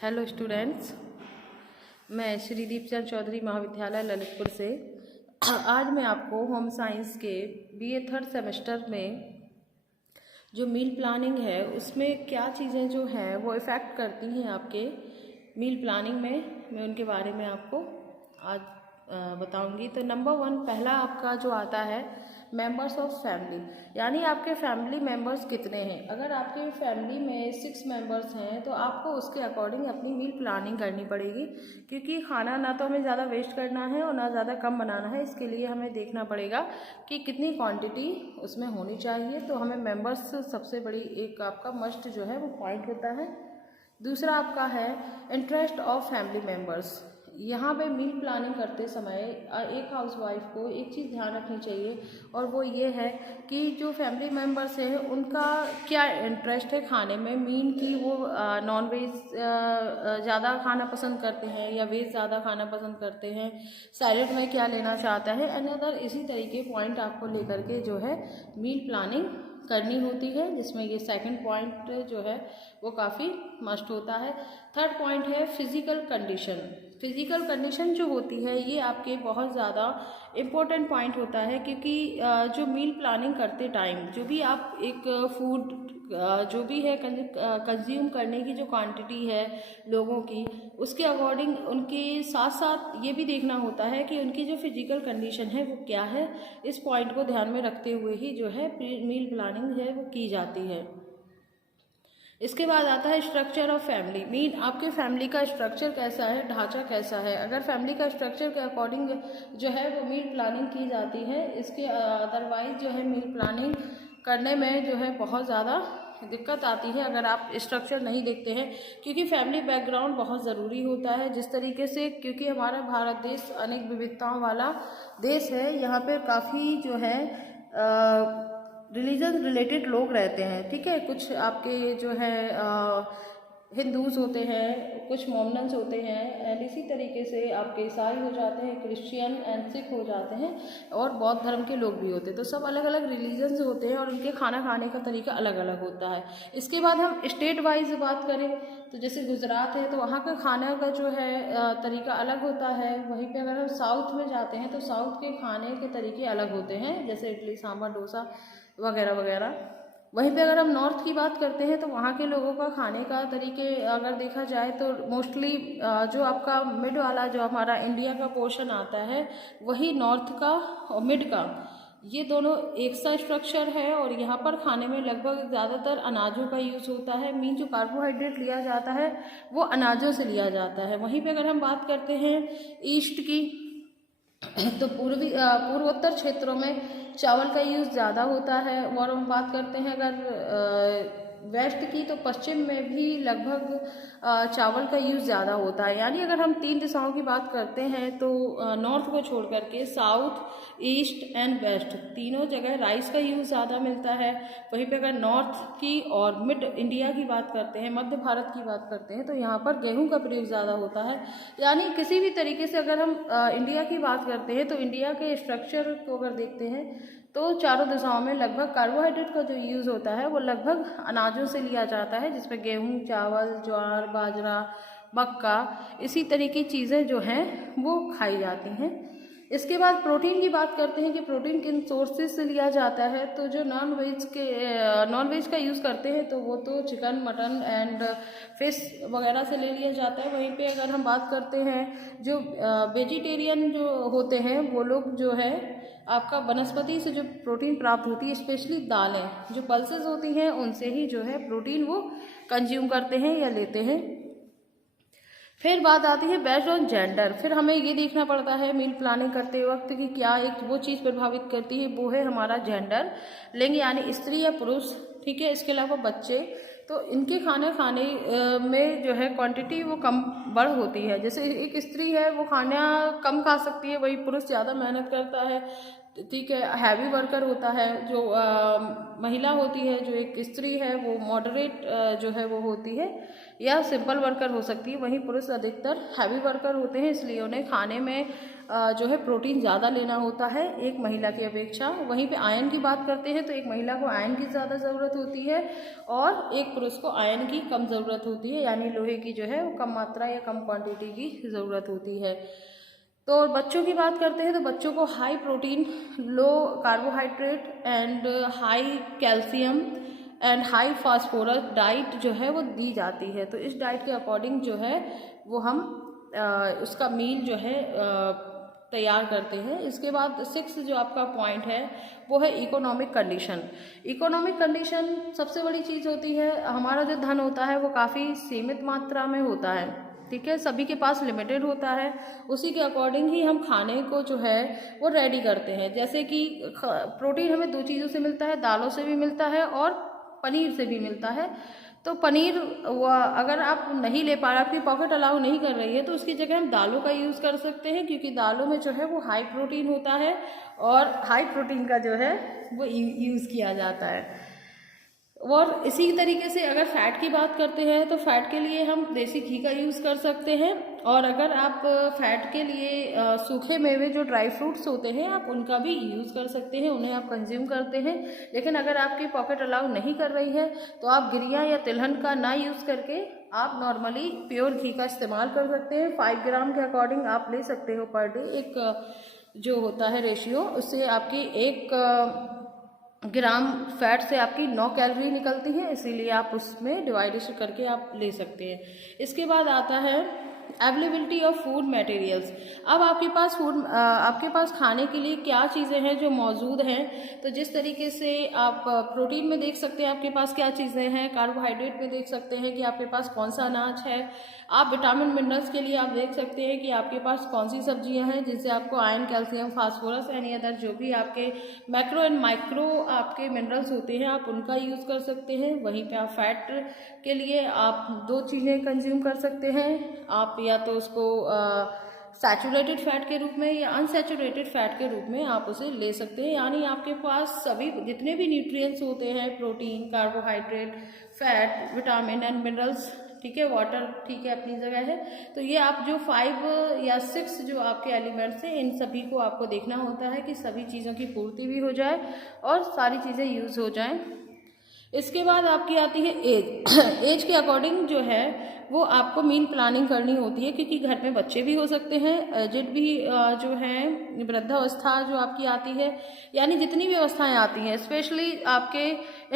Hello students, मैं श्री दीपचंद चौधरी महाविद्यालय ललितपुर से आज मैं आपको होम साइंस के बीए थर्ड सेमेस्टर में जो मील प्लानिंग है उसमें क्या चीज़ें जो हैं वो इफ़ेक्ट करती हैं आपके मील प्लानिंग में, मैं उनके बारे में आपको आज बताऊंगी। तो नंबर 1 पहला आपका जो आता है मेंबर्स ऑफ फैमिली, यानी आपके फैमिली मेंबर्स कितने हैं। अगर आपके फैमिली में 6 मेंबर्स हैं तो आपको उसके अकॉर्डिंग अपनी मील प्लानिंग करनी पड़ेगी, क्योंकि खाना ना तो हमें ज़्यादा वेस्ट करना है और ना ज़्यादा कम बनाना है। इसके लिए हमें देखना पड़ेगा कि कितनी क्वांटिटी उसमें होनी चाहिए। तो हमें मेंबर्स सबसे बड़ी एक आपका मस्ट जो है वो पॉइंट होता है। दूसरा आपका है इंटरेस्ट ऑफ फैमिली मेंबर्स। यहाँ पे मील प्लानिंग करते समय एक हाउसवाइफ को एक चीज़ ध्यान रखनी चाहिए, और वो ये है कि जो फैमिली मेंबर्स हैं उनका क्या इंटरेस्ट है खाने में। मीन की वो नॉन वेज ज़्यादा खाना पसंद करते हैं या वेज ज़्यादा खाना पसंद करते हैं, सैलेड में क्या लेना चाहता है, अनदर इसी तरीके पॉइंट आपको लेकर के जो है मील प्लानिंग करनी होती है, जिसमें ये सेकंड पॉइंट जो है वो काफ़ी मस्ट होता है। थर्ड पॉइंट है फिज़िकल कंडीशन। फिज़िकल कंडीशन जो होती है ये आपके बहुत ज़्यादा इम्पोर्टेंट पॉइंट होता है, क्योंकि जो मील प्लानिंग करते टाइम जो भी आप एक फूड जो भी है कंज्यूम करने की जो क्वांटिटी है लोगों की, उसके अकॉर्डिंग उनके साथ साथ ये भी देखना होता है कि उनकी जो फिजिकल कंडीशन है वो क्या है। इस पॉइंट को ध्यान में रखते हुए ही जो है मील प्लानिंग है वो की जाती है। इसके बाद आता है स्ट्रक्चर ऑफ फैमिली। मीन आपके फैमिली का स्ट्रक्चर कैसा है, ढांचा कैसा है। अगर फैमिली का स्ट्रक्चर के अकॉर्डिंग जो है वो मील प्लानिंग की जाती है, इसके अदरवाइज जो है मील प्लानिंग करने में जो है बहुत ज़्यादा दिक्कत आती है अगर आप स्ट्रक्चर नहीं देखते हैं, क्योंकि फैमिली बैकग्राउंड बहुत ज़रूरी होता है। जिस तरीके से, क्योंकि हमारा भारत देश अनेक विविधताओं वाला देश है, यहाँ पर काफ़ी जो है रिलीजन रिलेटेड लोग रहते हैं, ठीक है। कुछ आपके जो है हिंदूज़ होते हैं, कुछ मोमनन्स होते हैं, एंड इसी तरीके से आपके ईसाई हो जाते हैं, क्रिश्चियन एंड सिख हो जाते हैं, और बौद्ध धर्म के लोग भी होते हैं। तो सब अलग अलग रिलीजन्स होते हैं और उनके खाना खाने का तरीका अलग अलग होता है। इसके बाद हम स्टेट वाइज बात करें तो जैसे गुजरात है तो वहाँ का खाने का जो है तरीका अलग होता है। वहीं पे अगर हम साउथ में जाते हैं तो साउथ के खाने के तरीके अलग होते हैं, जैसे इडली सांभर डोसा वगैरह वगैरह। वहीं पे अगर हम नॉर्थ की बात करते हैं तो वहाँ के लोगों का खाने का तरीके अगर देखा जाए तो मोस्टली जो आपका मिड वाला जो हमारा इंडिया का पोर्शन आता है वही नॉर्थ का और मिड का, ये दोनों एक सा स्ट्रक्चर है। और यहाँ पर खाने में लगभग ज़्यादातर अनाजों का यूज़ होता है। मीन जो कार्बोहाइड्रेट लिया जाता है वो अनाजों से लिया जाता है। वहीं पे अगर हम बात करते हैं ईस्ट की तो पूर्वोत्तर क्षेत्रों में चावल का यूज़ ज़्यादा होता है। और हम बात करते हैं अगर वेस्ट की तो पश्चिम में भी लगभग चावल का यूज़ ज़्यादा होता है। यानी अगर हम 3 दिशाओं की बात करते हैं तो नॉर्थ को छोड़ करके साउथ, ईस्ट एंड वेस्ट तीनों जगह राइस का यूज़ ज़्यादा मिलता है। वहीं पे अगर नॉर्थ की और मिड इंडिया की बात करते हैं, मध्य भारत की बात करते हैं, तो यहाँ पर गेहूं का प्रयोग ज़्यादा होता है। यानी किसी भी तरीके से अगर हम इंडिया की बात करते हैं तो इंडिया के स्ट्रक्चर को अगर देखते हैं तो चारों दिशाओं में लगभग कार्बोहाइड्रेट का जो यूज़ होता है वो लगभग अनाजों से लिया जाता है, जिसमें गेहूं, चावल, ज्वार, बाजरा, मक्का, इसी तरीके की चीज़ें जो हैं वो खाई जाती हैं। इसके बाद प्रोटीन की बात करते हैं कि प्रोटीन किन सोर्सेज से लिया जाता है। तो जो नॉन वेज का यूज़ करते हैं तो वो तो चिकन, मटन एंड फिश वगैरह से ले लिया जाता है। वहीं पे अगर हम बात करते हैं जो वेजिटेरियन जो होते हैं वो लोग जो है आपका वनस्पति से जो प्रोटीन प्राप्त होती है, स्पेशली दालें जो पल्सेस होती हैं उनसे ही जो है प्रोटीन वो कंज्यूम करते हैं या लेते हैं। फिर बात आती है बेस्ड ऑन जेंडर। फिर हमें ये देखना पड़ता है मील प्लानिंग करते वक्त कि क्या एक वो चीज़ प्रभावित करती है, वो है हमारा जेंडर, लिंग, यानी स्त्री या पुरुष, ठीक है। इसके अलावा बच्चे, तो इनके खाने में जो है क्वांटिटी वो कम बढ़ होती है। जैसे एक स्त्री है वो खाना कम खा सकती है, वही पुरुष ज़्यादा मेहनत करता है, ठीक है, हैवी वर्कर होता है, जो महिला होती है, जो एक स्त्री है, वो मॉडरेट जो है वो होती है या सिंपल वर्कर हो सकती है। वहीं पुरुष अधिकतर हैवी वर्कर होते हैं, इसलिए उन्हें खाने में जो है प्रोटीन ज़्यादा लेना होता है एक महिला की अपेक्षा। वहीं पे आयरन की बात करते हैं तो एक महिला को आयरन की ज़्यादा ज़रूरत होती है और एक पुरुष को आयरन की कम ज़रूरत होती है, यानी लोहे की जो है वो कम मात्रा या कम क्वांटिटी की ज़रूरत होती है। तो बच्चों की बात करते हैं तो बच्चों को high protein, low carbohydrate and high calcium and high phosphorus diet जो है वो दी जाती है। तो इस डाइट के अकॉर्डिंग जो है वो हम उसका मील जो है तैयार करते हैं। इसके बाद 6 जो आपका पॉइंट है वो है इकोनॉमिक कंडीशन। इकोनॉमिक कंडीशन सबसे बड़ी चीज़ होती है। हमारा जो धन होता है वो काफ़ी सीमित मात्रा में होता है, ठीक है, सभी के पास लिमिटेड होता है। उसी के अकॉर्डिंग ही हम खाने को जो है वो रेडी करते हैं। जैसे कि प्रोटीन हमें 2 चीज़ों से मिलता है, दालों से भी मिलता है और पनीर से भी मिलता है। तो पनीर अगर आप नहीं ले पा रहे, आपकी पॉकेट अलाउ नहीं कर रही है, तो उसकी जगह हम दालों का यूज़ कर सकते हैं, क्योंकि दालों में जो है वो हाई प्रोटीन होता है और हाई प्रोटीन का जो है वो यूज़ किया जाता है। और इसी तरीके से अगर फ़ैट की बात करते हैं तो फ़ैट के लिए हम देसी घी का यूज़ कर सकते हैं। और अगर आप फ़ैट के लिए सूखे मेवे जो ड्राई फ्रूट्स होते हैं आप उनका भी यूज़ कर सकते हैं, उन्हें आप कंज्यूम करते हैं। लेकिन अगर आपकी पॉकेट अलाउ नहीं कर रही है तो आप गिरिया या तिलहन का ना यूज़ करके आप नॉर्मली प्योर घी का इस्तेमाल कर सकते हैं। 5 ग्राम के अकॉर्डिंग आप ले सकते हो पर डे। एक जो होता है रेशियो, उससे आपकी 1 ग्राम फैट से आपकी 9 कैलोरी निकलती है, इसीलिए आप उसमें डिवाइडेशन करके आप ले सकते हैं। इसके बाद आता है अवेलेबिलिटी ऑफ फूड मटेरियल्स। अब आपके पास खाने के लिए क्या चीज़ें हैं जो मौजूद हैं। तो जिस तरीके से आप प्रोटीन में देख सकते हैं आपके पास क्या चीज़ें हैं, कार्बोहाइड्रेट में देख सकते हैं कि आपके पास कौन सा अनाज है, आप विटामिन मिनरल्स के लिए आप देख सकते हैं कि आपके पास कौन सी सब्जियां हैं जिनसे आपको iron, calcium, phosphorus any other जो भी आपके मैक्रो एंड माइक्रो आपके मिनरल्स होते हैं आप उनका यूज़ कर सकते हैं। वहीं पे आप फैट के लिए आप 2 चीज़ें कंज्यूम कर सकते हैं। आप या तो उसको सैचुरेटेड फैट के रूप में या अनसैचुरेटेड फैट के रूप में आप उसे ले सकते हैं। यानी आपके पास सभी जितने भी न्यूट्रिएंट्स होते हैं, protein, carbohydrate, fat, vitamin and minerals, ठीक है, वाटर ठीक है अपनी जगह है। तो ये आप जो 5 या 6 जो आपके एलिमेंट्स हैं इन सभी को आपको देखना होता है कि सभी चीज़ों की पूर्ति भी हो जाए और सारी चीज़ें यूज़ हो जाएं। इसके बाद आपकी आती है एज। एज के अकॉर्डिंग जो है वो आपको मील प्लानिंग करनी होती है, क्योंकि घर में बच्चे भी हो सकते हैं, एजेड भी जो है, वृद्धावस्था जो आपकी आती है, यानी जितनी भी अवस्थाएं आती हैं स्पेशली आपके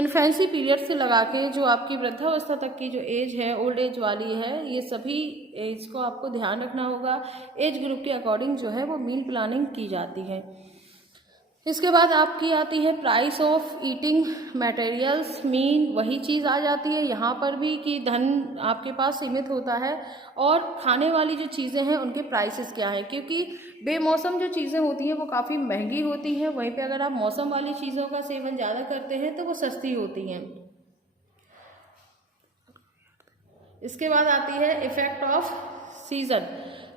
इन्फेंसी पीरियड से लगा के जो आपकी वृद्धावस्था तक की जो एज है, ओल्ड एज वाली है, ये सभी एज को आपको ध्यान रखना होगा। एज ग्रुप के अकॉर्डिंग जो है वो मील प्लानिंग की जाती है। इसके बाद आपकी आती है price of eating materials. Mean वही चीज़ आ जाती है यहाँ पर भी कि धन आपके पास सीमित होता है और खाने वाली जो चीज़ें हैं उनके प्राइसेस क्या हैं, क्योंकि बेमौसम जो चीज़ें होती हैं वो काफ़ी महंगी होती हैं, वहीं पे अगर आप मौसम वाली चीज़ों का सेवन ज़्यादा करते हैं तो वो सस्ती होती हैं। इसके बाद आती है इफ़ेक्ट ऑफ सीज़न।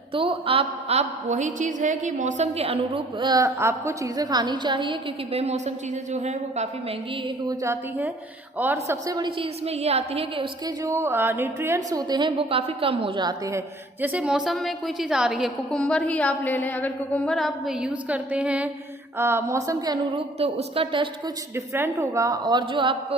तो आप वही चीज़ है कि मौसम के अनुरूप आपको चीज़ें खानी चाहिए, क्योंकि बेमौसम चीज़ें जो हैं वो काफ़ी महंगी हो जाती हैं। और सबसे बड़ी चीज़ इसमें ये आती है कि उसके जो न्यूट्रिएंट्स होते हैं वो काफ़ी कम हो जाते हैं। जैसे मौसम में कोई चीज़ आ रही है, कुकुम्बर ही आप ले लें, अगर कुकुम्बर आप यूज़ करते हैं मौसम के अनुरूप तो उसका टेस्ट कुछ डिफरेंट होगा, और जो आप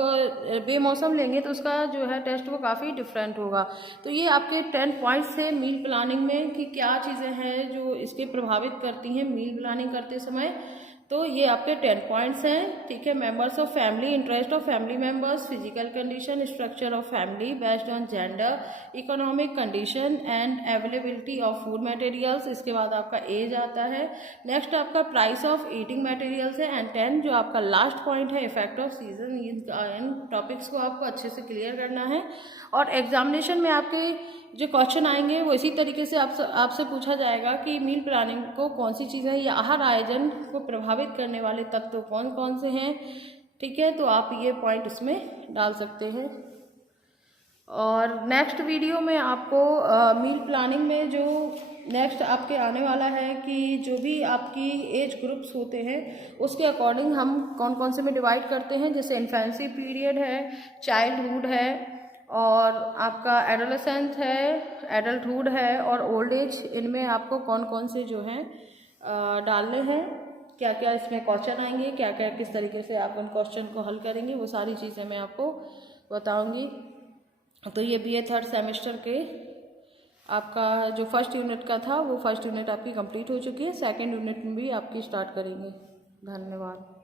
बेमौसम लेंगे तो उसका जो है टेस्ट वो काफ़ी डिफरेंट होगा। तो ये आपके 10 पॉइंट्स हैं मील प्लानिंग में कि क्या चीज़ें हैं जो इसके प्रभावित करती हैं मील प्लानिंग करते समय। तो ये आपके 10 पॉइंट्स हैं, ठीक है। Members of family, interest of family members, physical condition, structure of family based on gender, economic condition and availability of food materials. इसके बाद आपका एज आता है। नेक्स्ट आपका प्राइस ऑफ ईटिंग मटेरियल्स है। एंड 10 जो आपका लास्ट पॉइंट है इफेक्ट ऑफ सीजन। इन टॉपिक्स को आपको अच्छे से क्लियर करना है और एग्जामिनेशन में आपके जो क्वेश्चन आएंगे वो इसी तरीके से आपसे पूछा जाएगा कि मील प्लानिंग को कौन सी चीज़ें या आहार आयोजन को प्रभावित करने वाले तत्व कौन कौन से हैं, ठीक है। तो आप ये पॉइंट इसमें डाल सकते हैं। और नेक्स्ट वीडियो में आपको मील प्लानिंग में जो नेक्स्ट आपके आने वाला है कि जो भी आपकी एज ग्रुप्स होते हैं उसके अकॉर्डिंग हम कौन कौन से में डिवाइड करते हैं। जैसे इन्फेंसी पीरियड है, चाइल्डहुड है, और आपका एडोलेसेंस है, एडल्टहुड है और ओल्ड एज। इनमें आपको कौन कौन से जो हैं डालने हैं, क्या क्या इसमें क्वेश्चन आएंगे, क्या क्या किस तरीके से आप उन क्वेश्चन को हल करेंगे, वो सारी चीज़ें मैं आपको बताऊंगी। तो ये बीए थर्ड सेमेस्टर के आपका जो फर्स्ट यूनिट का था वो फर्स्ट यूनिट आपकी कंप्लीट हो चुकी है। सेकंड यूनिट में भी आपकी स्टार्ट करेंगे। धन्यवाद।